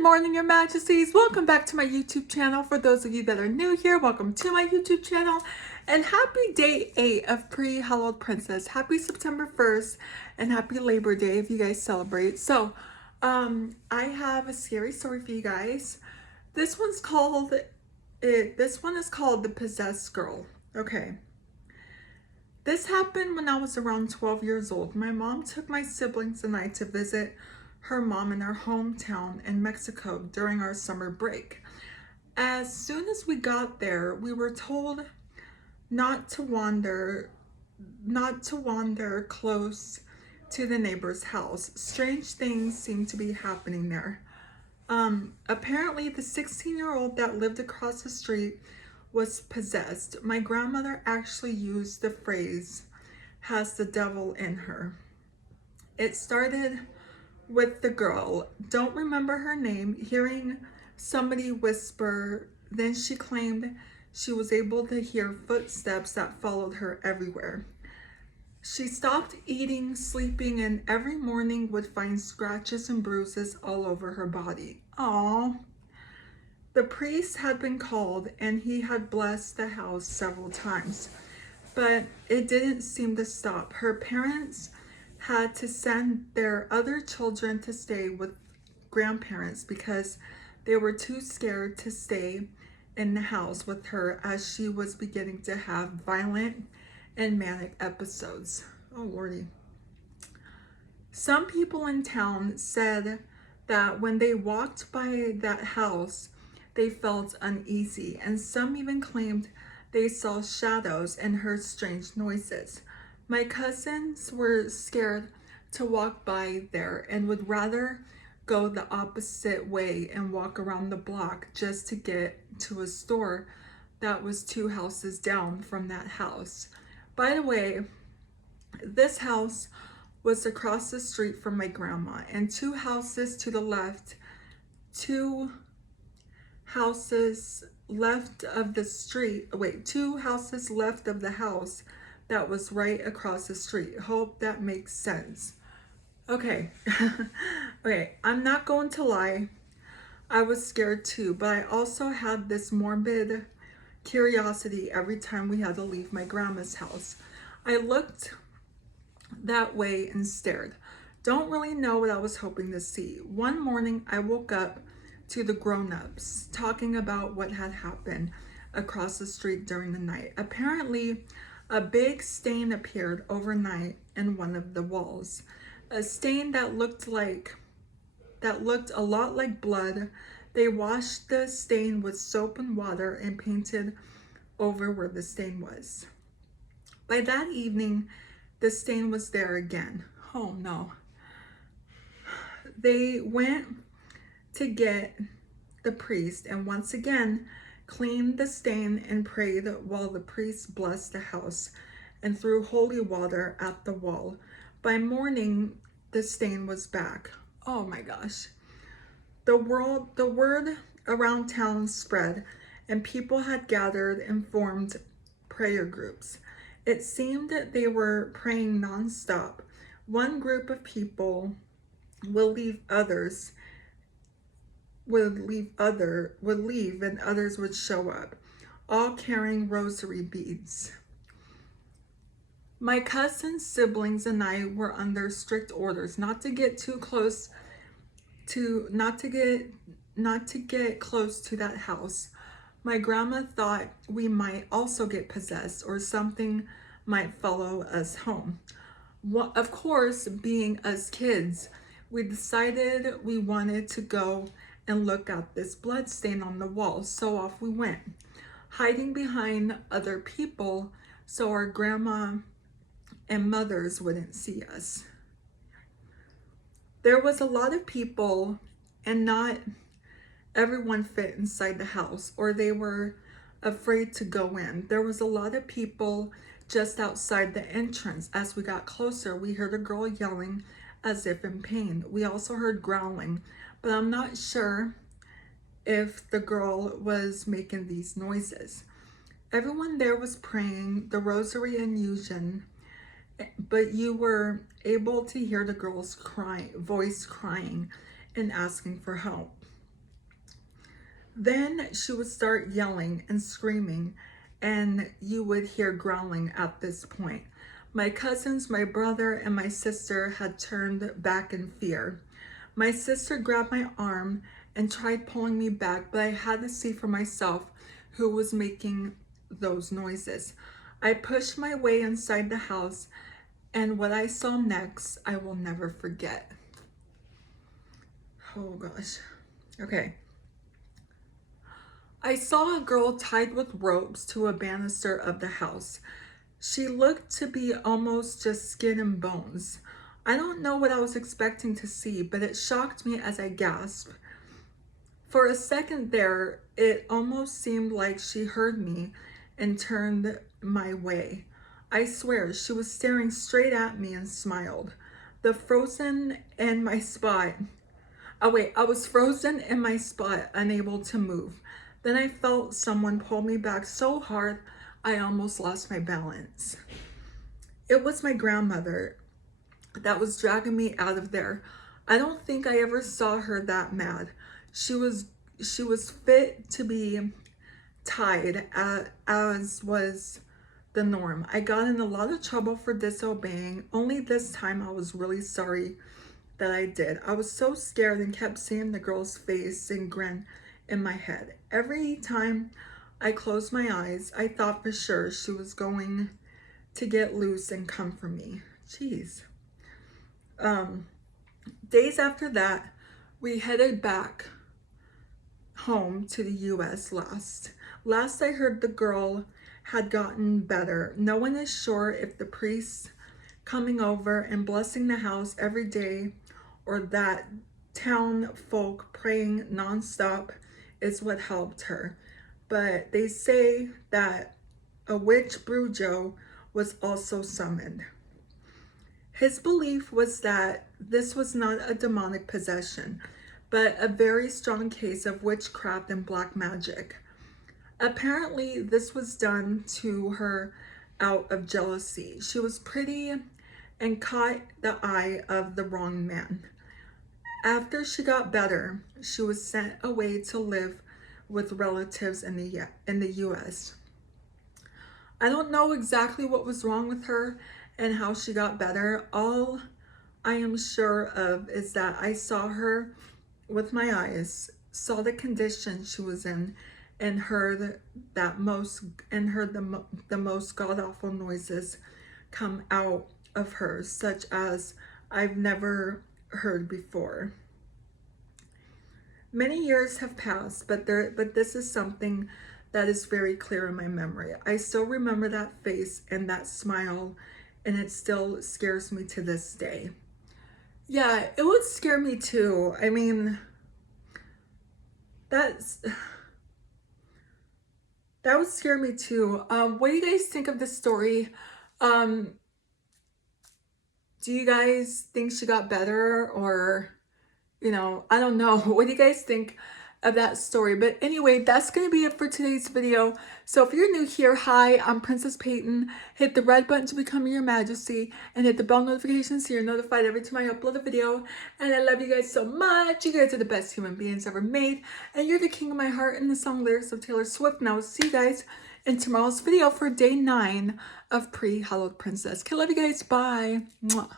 Good morning, Your Majesties. Welcome back to my YouTube channel. For those of you that are new here, welcome to my YouTube channel. And happy day 8 of Pre-Hallowed Princess. Happy September 1st and happy Labor Day if you guys celebrate. So, I have a scary story for you guys. This one is called The Possessed Girl. Okay. This happened when I was around 12 years old. My mom took my siblings and I to visit her mom in our hometown in Mexico during our summer break. As soon as we got there, we were told not to wander close to the neighbor's house. Strange things seemed to be happening there. Apparently the 16-year-old that lived across the street was possessed. My grandmother actually used the phrase, "has the devil in her." It started with the girl, don't remember her name, hearing somebody whisper. Then she claimed she was able to hear footsteps that followed her everywhere. She stopped eating, sleeping, and every morning would find scratches and bruises all over her body. Aww. The priest had been called and he had blessed the house several times, but it didn't seem to stop. Her parents had to send their other children to stay with grandparents because they were too scared to stay in the house with her as she was beginning to have violent and manic episodes. Oh Lordy. Some people in town said that when they walked by that house, they felt uneasy, and some even claimed they saw shadows and heard strange noises. My cousins were scared to walk by there and would rather go the opposite way and walk around the block just to get to a store that was 2 houses down from that house. By the way, this house was across the street from my grandma, and 2 houses to the left, 2 houses left of the street, 2 houses left of the house that was right across the street. Hope that makes sense. Okay. Okay, I'm not going to lie. I was scared too, but I also had this morbid curiosity every time we had to leave my grandma's house. I looked that way and stared. Don't really know what I was hoping to see. One morning I woke up to the grown-ups talking about what had happened across the street during the night. Apparently, a big stain appeared overnight in one of the walls. A stain that looked a lot like blood. They washed the stain with soap and water and painted over where the stain was. By that evening, the stain was there again. Oh no. They went to get the priest and once again cleaned the stain and prayed while the priest blessed the house and threw holy water at the wall. By morning, the stain was back. Oh my gosh. The word around town spread and people had gathered and formed prayer groups. It seemed that they were praying nonstop. One group of people would leave and others would show up, all carrying rosary beads. My cousins, siblings, and I were under strict orders not to get close to that house. My grandma thought we might also get possessed or something might follow us home. Well, of course, being us kids, we decided we wanted to go and look at this blood stain on the wall, so off we went, hiding behind other people so our grandma and mothers wouldn't see us. There was a lot of people and not everyone fit inside the house, or they were afraid to go in. There was a lot of people just outside the entrance. As we got closer, we heard a girl yelling as if in pain. We also heard growling, but I'm not sure if the girl was making these noises. Everyone there was praying the rosary in unison, but you were able to hear the girl's voice crying and asking for help. Then she would start yelling and screaming, and you would hear growling at this point. My cousins, my brother, and my sister had turned back in fear. My sister grabbed my arm and tried pulling me back, but I had to see for myself who was making those noises. I pushed my way inside the house, and what I saw next, I will never forget. Oh gosh. Okay. I saw a girl tied with ropes to a banister of the house. She looked to be almost just skin and bones. I don't know what I was expecting to see, but it shocked me as I gasped. For a second there, it almost seemed like she heard me and turned my way. I swear, she was staring straight at me and smiled. The frozen in my spot. Oh wait, I was frozen in my spot, unable to move. Then I felt someone pull me back so hard, I almost lost my balance. It was my grandmother that was dragging me out of there. I don't think I ever saw her that mad. She was fit to be tied, as was the norm. I got in a lot of trouble for disobeying. Only this time I was really sorry that I did. I was so scared and kept seeing the girl's face and grin in my head. Every time I closed my eyes, I thought for sure she was going to get loose and come for me. Jeez. Days after that, we headed back home to the US. Last I heard, the girl had gotten better. No one is sure if the priest coming over and blessing the house every day or that town folk praying nonstop is what helped her. But they say that a witch Brujo was also summoned. His belief was that this was not a demonic possession, but a very strong case of witchcraft and black magic. Apparently, this was done to her out of jealousy. She was pretty and caught the eye of the wrong man. After she got better, she was sent away to live with relatives in the US. I don't know exactly what was wrong with her and how she got better. All I am sure of is that I saw her with my eyes, saw the condition she was in, and heard the most god-awful noises come out of her, such as I've never heard before. Many years have passed, but this is something that is very clear in my memory. I still remember that face and that smile, and it still scares me to this day. Yeah, it would scare me too. I mean, that would scare me too. What do you guys think of this story? Do you guys think she got better, or, you know, I don't know. What do you guys think of that story? But anyway, that's going to be it for today's video. So if you're new here, hi, I'm Princess Peyton. Hit the red button to become your majesty and hit the bell notifications so you're notified every time I upload a video. And I love you guys so much. You guys are the best human beings ever made. And you're the king of my heart, in the song lyrics of Taylor Swift. Now, see you guys in tomorrow's video for day 9 of Pre-Hallowed Princess. Okay, love you guys. Bye. Mwah.